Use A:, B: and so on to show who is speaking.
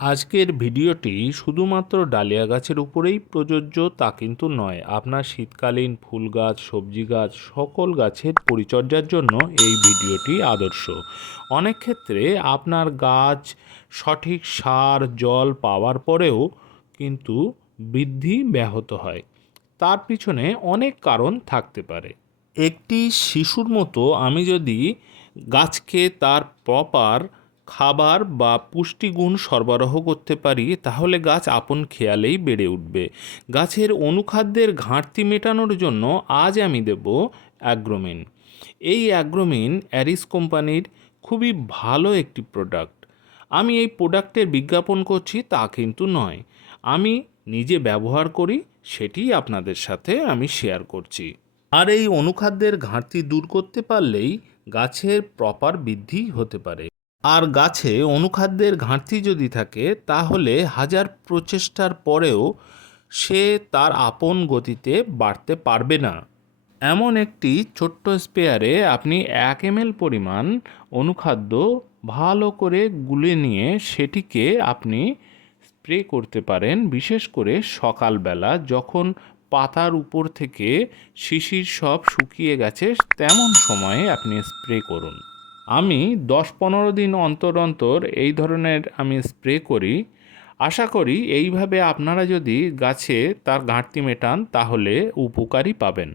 A: আজকের ভিডিওটি শুধুমাত্র ডালিয়া গাছের উপরেই প্রযোজ্য তা কিন্তু নয়। আপনার শীতকালীন ফুল গাছ, সবজি গাছ, সকল গাছের পরিচর্যার জন্য এই ভিডিওটি আদর্শ। অনেক ক্ষেত্রে আপনার গাছ সঠিক সার, জল পাওয়ার পরেও কিন্তু বৃদ্ধি ব্যাহত হয়। তার পিছনে অনেক কারণ থাকতে পারে। একটি শিশুর মতো আমি যদি গাছকে তার প্রপার খাবার বা পুষ্টিগুণ সরবরাহ করতে পারি, তাহলে গাছ আপন খেয়ালেই বেড়ে উঠবে। গাছের অনুখাদ্যের ঘাটতি মেটানোর জন্য আজ আমি দেব অ্যাগ্রোমিন। এই অ্যাগ্রোমিন অ্যারিস কোম্পানির খুবই ভালো একটি প্রোডাক্ট। আমি এই প্রোডাক্টের বিজ্ঞাপন করছি তা কিন্তু নয়। আমি নিজে ব্যবহার করি সেটি আপনাদের সাথে আমি শেয়ার করছি। আর এই অনুখাদ্যের ঘাটতি দূর করতে পারলেই গাছের প্রপার বৃদ্ধি হতে পারে। আর গাছে অনুখাদ্যের ঘাটতি যদি থাকে, তাহলে হাজার প্রচেষ্টার পরেও সে তার আপন গতিতে বাড়তে পারবে না। এমন একটি ছোট্ট স্পেয়ারে আপনি এক এম পরিমাণ অনুখাদ্য ভালো করে গুলে নিয়ে সেটিকে আপনি স্প্রে করতে পারেন, বিশেষ করে সকালবেলা যখন পাতার উপর থেকে শিশির সব শুকিয়ে গেছে, তেমন সময়ে আপনি স্প্রে করুন। আমি দশ পনেরো দিন অন্তর অন্তর এই ধরনের আমি স্প্রে করি। আশা করি এইভাবে আপনারা যদি গাছে তার ঘাটতি মেটান তাহলে উপকারই পাবেন।